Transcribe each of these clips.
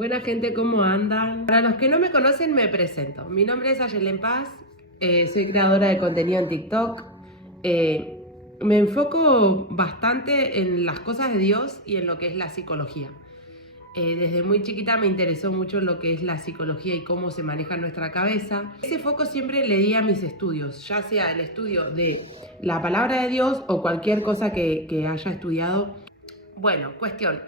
Buena gente, ¿cómo andan? Para los que no me conocen, me presento. Mi nombre es Ayelen Paz, soy creadora de contenido en TikTok. Me enfoco bastante en las cosas de Dios y en lo que es la psicología. Desde muy chiquita me interesó mucho lo que es la psicología y cómo se maneja nuestra cabeza. Ese foco siempre le di a mis estudios, ya sea el estudio de la palabra de Dios o cualquier cosa que haya estudiado. Bueno, cuestión.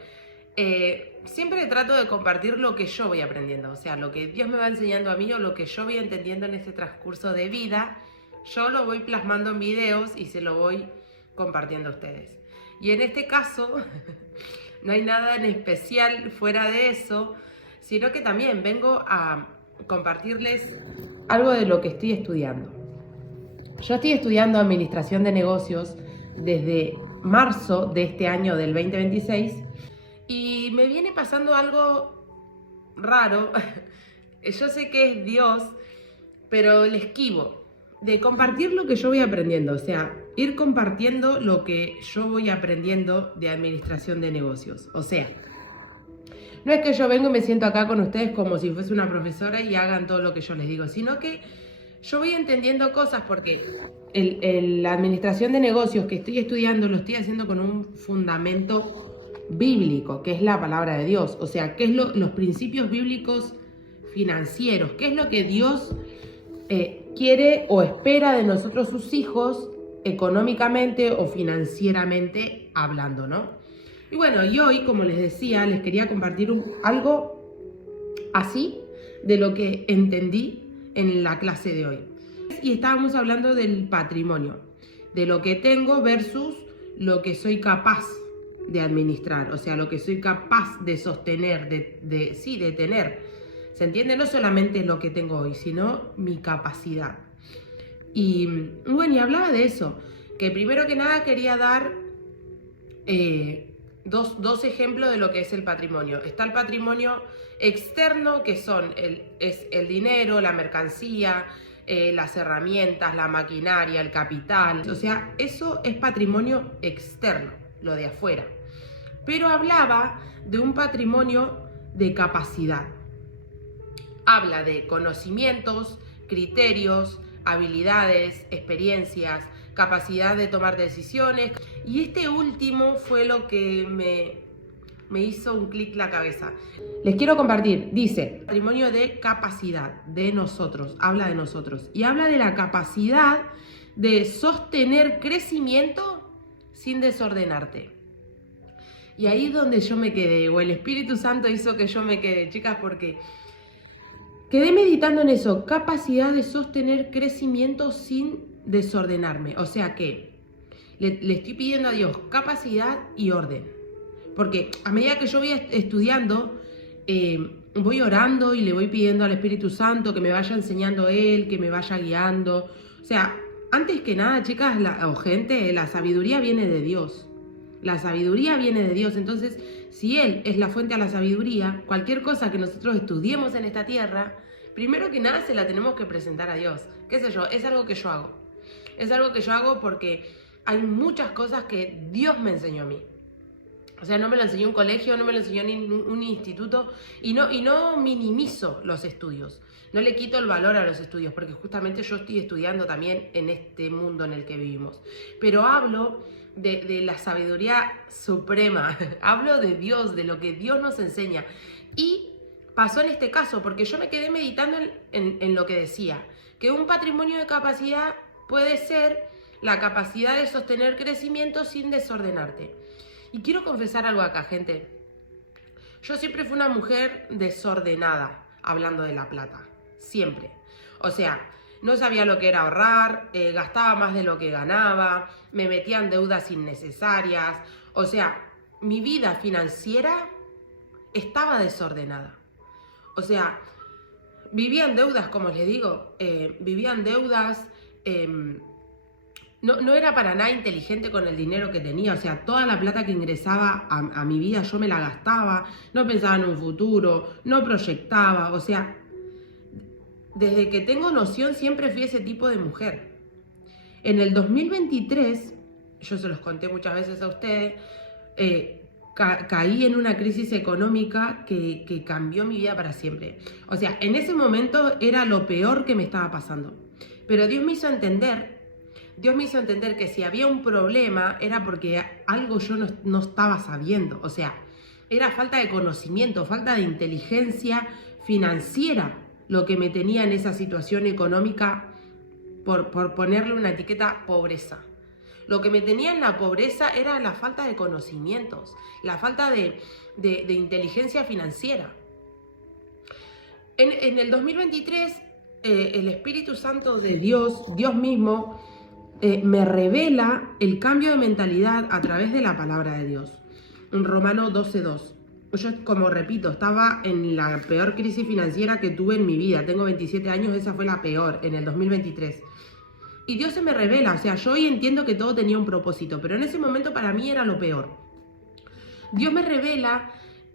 Siempre trato de compartir lo que yo voy aprendiendo, o sea, lo que Dios me va enseñando a mí o lo que yo voy entendiendo en este transcurso de vida, yo lo voy plasmando en videos y se lo voy compartiendo a ustedes. Y en este caso, no hay nada en especial fuera de eso, sino que también vengo a compartirles algo de lo que estoy estudiando. Yo estoy estudiando administración de negocios desde marzo de este año del 2026 y me viene pasando algo raro. Yo sé que es Dios, pero le esquivo de compartir lo que yo voy aprendiendo, o sea, ir compartiendo lo que yo voy aprendiendo de administración de negocios. O sea, no es que yo vengo y me siento acá con ustedes como si fuese una profesora y hagan todo lo que yo les digo, sino que yo voy entendiendo cosas porque la administración de negocios que estoy estudiando lo estoy haciendo con un fundamento bíblico, que es la palabra de Dios. O sea, qué es los principios bíblicos financieros, qué es lo que Dios quiere o espera de nosotros sus hijos económicamente o financieramente hablando, ¿no? Y bueno, y hoy, como les decía, les quería compartir algo así de lo que entendí en la clase de hoy. Y estábamos hablando del patrimonio, de lo que tengo versus lo que soy capaz de administrar, o sea, lo que soy capaz de sostener, de tener. ¿Se entiende? No solamente lo que tengo hoy, sino mi capacidad. Y bueno, y hablaba de eso, que primero que nada quería dar dos ejemplos de lo que es el patrimonio. Está el patrimonio externo, que es el dinero, la mercancía, las herramientas, la maquinaria, el capital. O sea, eso es patrimonio externo, lo de afuera. Pero hablaba de un patrimonio de capacidad. Habla de conocimientos, criterios, habilidades, experiencias, capacidad de tomar decisiones. Y este último fue lo que me hizo un clic la cabeza. Les quiero compartir, dice, patrimonio de capacidad, de nosotros, habla de nosotros. Y habla de la capacidad de sostener crecimiento sin desordenarte. Y ahí es donde yo me quedé, o el Espíritu Santo hizo que yo me quede, chicas, porque quedé meditando en eso, capacidad de sostener crecimiento sin desordenarme. O sea que le estoy pidiendo a Dios capacidad y orden. Porque a medida que yo voy estudiando, voy orando y le voy pidiendo al Espíritu Santo que me vaya enseñando Él, que me vaya guiando. O sea, antes que nada, chicas o gente, la sabiduría viene de Dios. La sabiduría viene de Dios. Entonces, si Él es la fuente a la sabiduría, cualquier cosa que nosotros estudiemos en esta tierra, primero que nada se la tenemos que presentar a Dios. ¿Qué sé yo? Es algo que yo hago. Es algo que yo hago porque hay muchas cosas que Dios me enseñó a mí. O sea, no me lo enseñó un colegio, no me lo enseñó un instituto y no minimizo los estudios. No le quito el valor a los estudios porque justamente yo estoy estudiando también en este mundo en el que vivimos. Pero hablo de la sabiduría suprema, hablo de Dios, de lo que Dios nos enseña. Y pasó en este caso, porque yo me quedé meditando en lo que decía, que un patrimonio de capacidad puede ser la capacidad de sostener crecimiento sin desordenarte. Y quiero confesar algo acá, gente. Yo siempre fui una mujer desordenada, hablando de la plata, siempre. O sea, no sabía lo que era ahorrar, gastaba más de lo que ganaba, me metía en deudas innecesarias. O sea, mi vida financiera estaba desordenada. O sea, vivía en deudas, como les digo, vivía en deudas. No era para nada inteligente con el dinero que tenía, o sea, toda la plata que ingresaba a mi vida yo me la gastaba, no pensaba en un futuro, no proyectaba, o sea, desde que tengo noción siempre fui ese tipo de mujer. En el 2023, yo se los conté muchas veces a ustedes, caí en una crisis económica que cambió mi vida para siempre. O sea, en ese momento era lo peor que me estaba pasando. Pero Dios me hizo entender que si había un problema era porque algo yo no estaba sabiendo. O sea, era falta de conocimiento, falta de inteligencia financiera lo que me tenía en esa situación económica, por ponerle una etiqueta, pobreza. Lo que me tenía en la pobreza era la falta de conocimientos, la falta de inteligencia financiera. En el 2023, el Espíritu Santo de Dios, Dios mismo, me revela el cambio de mentalidad a través de la palabra de Dios. En Romanos 12:2. Yo, como repito, estaba en la peor crisis financiera que tuve en mi vida. Tengo 27 años, esa fue la peor, en el 2023. Y Dios se me revela, o sea, yo hoy entiendo que todo tenía un propósito, pero en ese momento para mí era lo peor. Dios me revela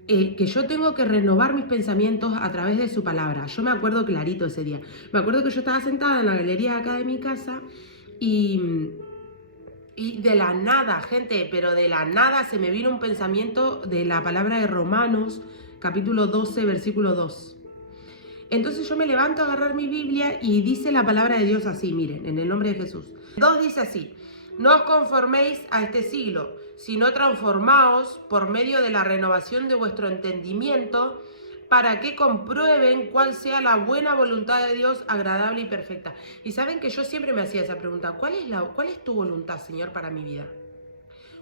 que yo tengo que renovar mis pensamientos a través de su palabra. Yo me acuerdo clarito ese día. Me acuerdo que yo estaba sentada en la galería de acá de mi casa y de la nada, gente, pero de la nada se me vino un pensamiento de la palabra de Romanos, capítulo 12, versículo 2. Entonces yo me levanto a agarrar mi Biblia y dice la palabra de Dios así, miren, en el nombre de Jesús. 2 dice así: no os conforméis a este siglo, sino transformaos por medio de la renovación de vuestro entendimiento, para que comprueben cuál sea la buena voluntad de Dios, agradable y perfecta. Y saben que yo siempre me hacía esa pregunta: ¿cuál es tu voluntad, Señor, para mi vida?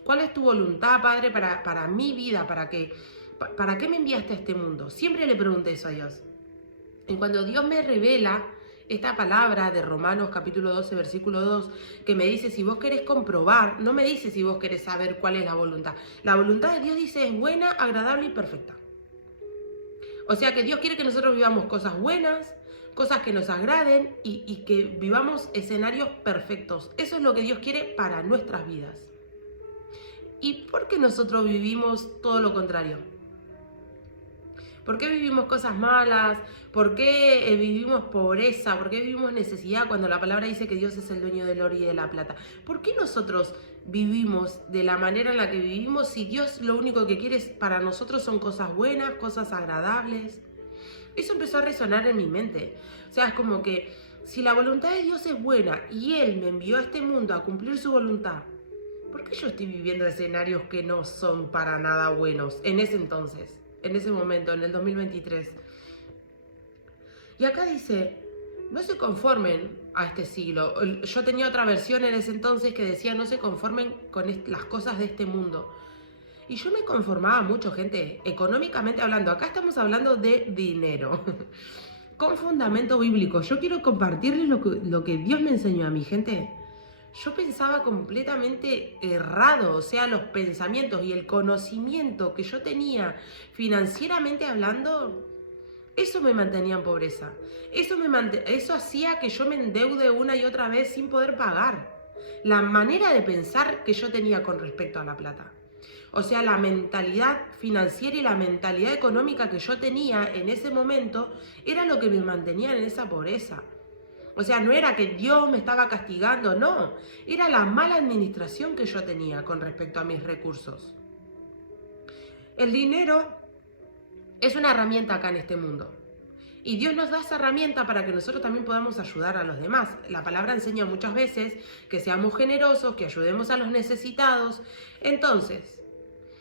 ¿Cuál es tu voluntad, Padre, para mi vida? ¿Para qué me enviaste a este mundo? Siempre le pregunté eso a Dios. Y cuando Dios me revela esta palabra de Romanos capítulo 12, versículo 2, que me dice, si vos querés comprobar, no me dice si vos querés saber cuál es la voluntad. La voluntad de Dios dice es buena, agradable y perfecta. O sea que Dios quiere que nosotros vivamos cosas buenas, cosas que nos agraden y que vivamos escenarios perfectos. Eso es lo que Dios quiere para nuestras vidas. ¿Y por qué nosotros vivimos todo lo contrario? ¿Por qué vivimos cosas malas? ¿Por qué vivimos pobreza? ¿Por qué vivimos necesidad cuando la palabra dice que Dios es el dueño del oro y de la plata? ¿Por qué nosotros vivimos de la manera en la que vivimos si Dios lo único que quiere para nosotros son cosas buenas, cosas agradables? Eso empezó a resonar en mi mente. O sea, es como que si la voluntad de Dios es buena y Él me envió a este mundo a cumplir su voluntad, ¿por qué yo estoy viviendo escenarios que no son para nada buenos en ese entonces? En ese momento, en el 2023. Y acá dice, no se conformen a este siglo. Yo tenía otra versión en ese entonces que decía, no se conformen con las cosas de este mundo. Y yo me conformaba mucho, gente, económicamente hablando. Acá estamos hablando de dinero, con fundamento bíblico. Yo quiero compartirles lo que Dios me enseñó a mi gente. Yo pensaba completamente errado, o sea, los pensamientos y el conocimiento que yo tenía financieramente hablando, eso me mantenía en pobreza. Eso hacía que yo me endeude una y otra vez sin poder pagar. La manera de pensar que yo tenía con respecto a la plata. O sea, la mentalidad financiera y la mentalidad económica que yo tenía en ese momento era lo que me mantenía en esa pobreza. O sea, no era que Dios me estaba castigando, no. Era la mala administración que yo tenía con respecto a mis recursos. El dinero es una herramienta acá en este mundo. Y Dios nos da esa herramienta para que nosotros también podamos ayudar a los demás. La palabra enseña muchas veces que seamos generosos, que ayudemos a los necesitados. Entonces,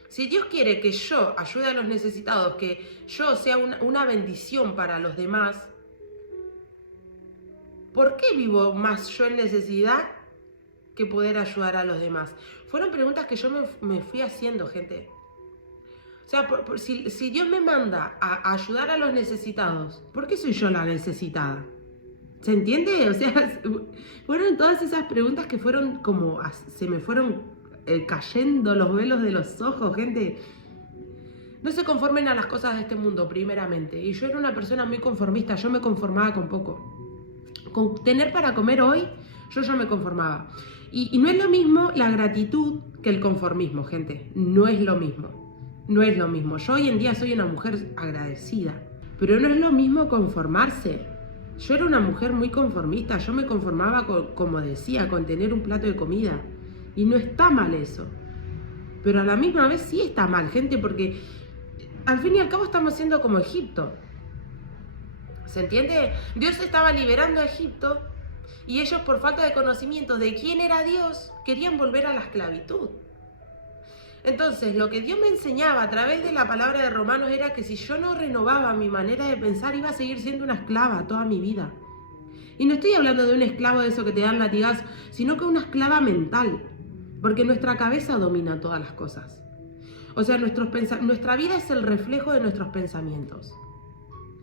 si Dios quiere que yo ayude a los necesitados, que yo sea una bendición para los demás, ¿por qué vivo más yo en necesidad que poder ayudar a los demás? Fueron preguntas que yo me fui haciendo, gente. O sea, si Dios me manda a ayudar a los necesitados, ¿por qué soy yo la necesitada? ¿Se entiende? O sea, fueron todas esas preguntas que fueron como, se me fueron cayendo los velos de los ojos, gente. No se conformen a las cosas de este mundo, primeramente. Y yo era una persona muy conformista, yo me conformaba con poco. Con tener para comer hoy, yo ya me conformaba. Y no es lo mismo la gratitud que el conformismo, gente. No es lo mismo. No es lo mismo. Yo hoy en día soy una mujer agradecida, pero no es lo mismo conformarse. Yo era una mujer muy conformista. Yo me conformaba con, como decía, con tener un plato de comida. Y no está mal eso. pero a la misma vez sí está mal, gente, porque al fin y al cabo estamos siendo como Egipto. ¿Se entiende? Dios estaba liberando a Egipto y ellos, por falta de conocimiento de quién era Dios, querían volver a la esclavitud. Entonces, lo que Dios me enseñaba a través de la palabra de Romanos era que si yo no renovaba mi manera de pensar, iba a seguir siendo una esclava toda mi vida. Y no estoy hablando de un esclavo de eso que te dan latigazos, sino que una esclava mental, porque nuestra cabeza domina todas las cosas. O sea, nuestra vida es el reflejo de nuestros pensamientos.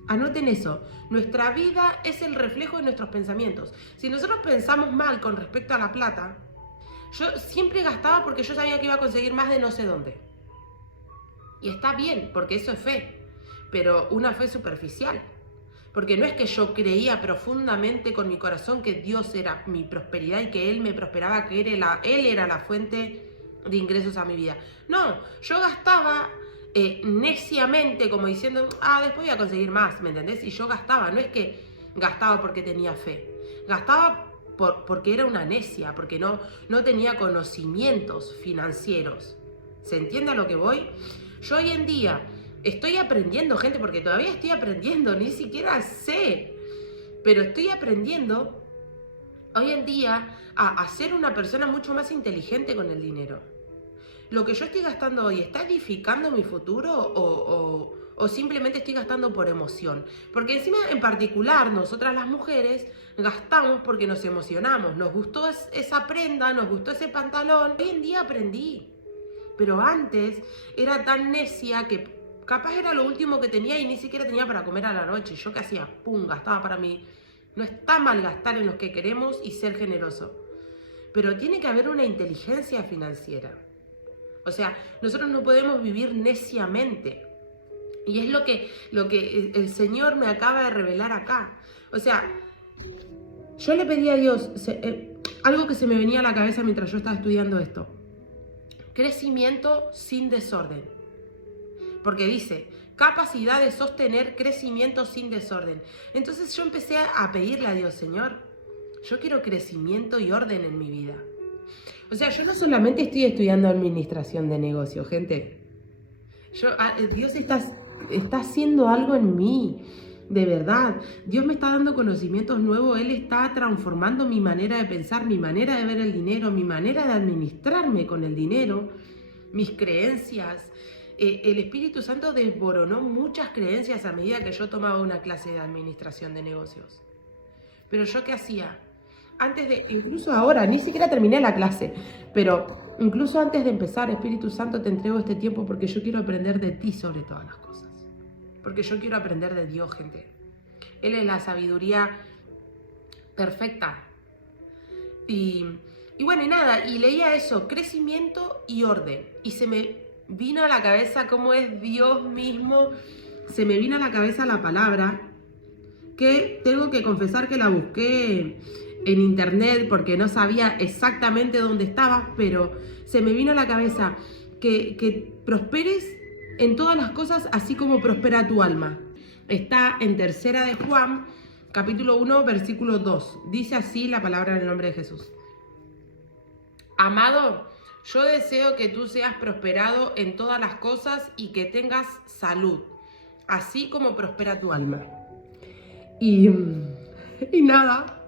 Anoten eso, nuestra vida es el reflejo de nuestros pensamientos. Si nosotros pensamos mal con respecto a la plata, yo siempre gastaba porque yo sabía que iba a conseguir más de no sé dónde. Y está bien, porque eso es fe, pero una fe superficial. Porque no es que yo creía profundamente con mi corazón que Dios era mi prosperidad y que Él me prosperaba, que Él era la fuente de ingresos a mi vida. No, yo gastaba neciamente, como diciendo, después voy a conseguir más, ¿me entendés? Y yo gastaba, no es que gastaba porque tenía fe, gastaba porque era una necia, porque no tenía conocimientos financieros. ¿Se entiende a lo que voy? Yo hoy en día estoy aprendiendo, gente, porque todavía estoy aprendiendo, ni siquiera sé, pero estoy aprendiendo hoy en día a ser una persona mucho más inteligente con el dinero. ¿Lo que yo estoy gastando hoy está edificando mi futuro o simplemente estoy gastando por emoción? Porque encima, en particular, nosotras las mujeres gastamos porque nos emocionamos. Nos gustó esa prenda, nos gustó ese pantalón. Hoy en día aprendí. Pero antes era tan necia que capaz era lo último que tenía y ni siquiera tenía para comer a la noche. ¿Yo qué hacía? Pum, gastaba para mí. No está mal gastar en los que queremos y ser generoso. Pero tiene que haber una inteligencia financiera. O sea, nosotros no podemos vivir neciamente. Y es lo que el Señor me acaba de revelar acá. O sea, yo le pedí a Dios algo que se me venía a la cabeza mientras yo estaba estudiando esto. Crecimiento sin desorden. Porque dice, capacidad de sostener crecimiento sin desorden. Entonces yo empecé a pedirle a Dios, Señor, yo quiero crecimiento y orden en mi vida. O sea, yo no solamente estoy estudiando administración de negocios, gente. Dios está haciendo algo en mí, de verdad. Dios me está dando conocimientos nuevos. Él está transformando mi manera de pensar, mi manera de ver el dinero, mi manera de administrarme con el dinero, mis creencias. El Espíritu Santo desboronó muchas creencias a medida que yo tomaba una clase de administración de negocios. Pero ¿yo qué hacía? Incluso ahora, ni siquiera terminé la clase, pero incluso antes de empezar, Espíritu Santo, te entrego este tiempo porque yo quiero aprender de ti sobre todas las cosas. Porque yo quiero aprender de Dios, gente. Él es la sabiduría perfecta. Y bueno, y nada, y leía eso, crecimiento y orden. Y se me vino a la cabeza cómo es Dios mismo, se me vino a la cabeza la palabra, que tengo que confesar que la busqué en internet porque no sabía exactamente dónde estaba, pero se me vino a la cabeza que prosperes en todas las cosas así como prospera tu alma. Está en 3 de Juan, capítulo 1, versículo 2. Dice así la palabra en el nombre de Jesús. Amado, yo deseo que tú seas prosperado en todas las cosas y que tengas salud, así como prospera tu alma. Y nada,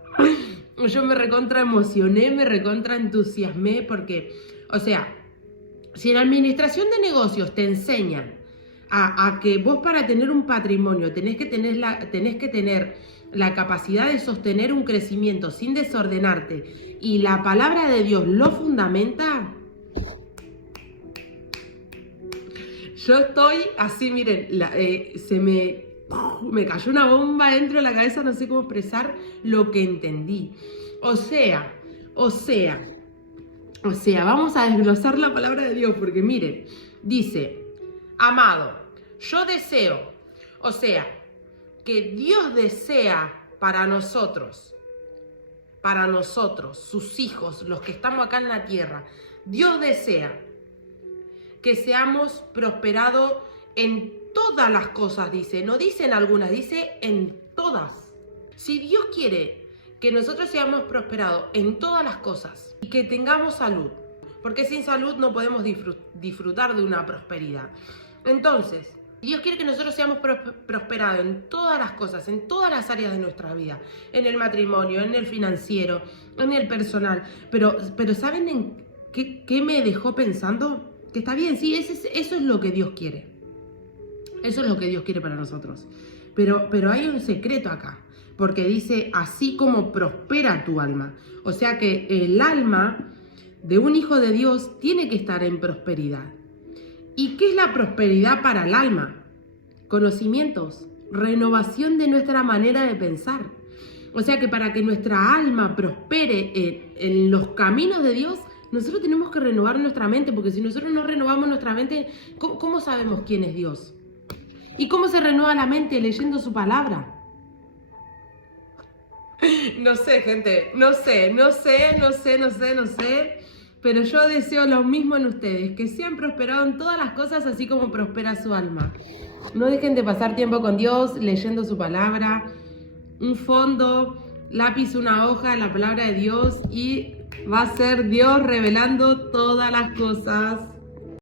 yo me recontra emocioné, me recontra entusiasmé porque, o sea, si en administración de negocios te enseñan a que vos para tener un patrimonio tenés que tener la capacidad de sostener un crecimiento sin desordenarte y la palabra de Dios lo fundamenta, yo estoy así, miren, me cayó una bomba dentro de la cabeza, no sé cómo expresar lo que entendí. O sea, vamos a desglosar la palabra de Dios, porque miren, dice, amado, yo deseo, o sea, que Dios desea para nosotros, sus hijos, los que estamos acá en la tierra, Dios desea que seamos prosperados en todas las cosas, dice. No dice en algunas, dice en todas. Si Dios quiere que nosotros seamos prosperados en todas las cosas y que tengamos salud, porque sin salud no podemos disfrutar de una prosperidad. Entonces, Dios quiere que nosotros seamos prosperados en todas las cosas, en todas las áreas de nuestra vida, en el matrimonio, en el financiero, en el personal. Pero ¿saben en qué me dejó pensando? Que está bien, sí, eso es lo que Dios quiere. Eso es lo que Dios quiere para nosotros. Pero hay un secreto acá, porque dice, así como prospera tu alma. O sea que el alma de un hijo de Dios tiene que estar en prosperidad. ¿Y qué es la prosperidad para el alma? Conocimientos, renovación de nuestra manera de pensar. O sea que para que nuestra alma prospere en los caminos de Dios, nosotros tenemos que renovar nuestra mente, porque si nosotros no renovamos nuestra mente, ¿cómo sabemos quién es Dios? ¿Y cómo se renueva la mente? Leyendo su palabra. No sé, gente, no sé. Pero yo deseo lo mismo en ustedes, que sean prosperados en todas las cosas así como prospera su alma. No dejen de pasar tiempo con Dios, leyendo su palabra, un fondo, lápiz, una hoja, la palabra de Dios, y va a ser Dios revelando todas las cosas.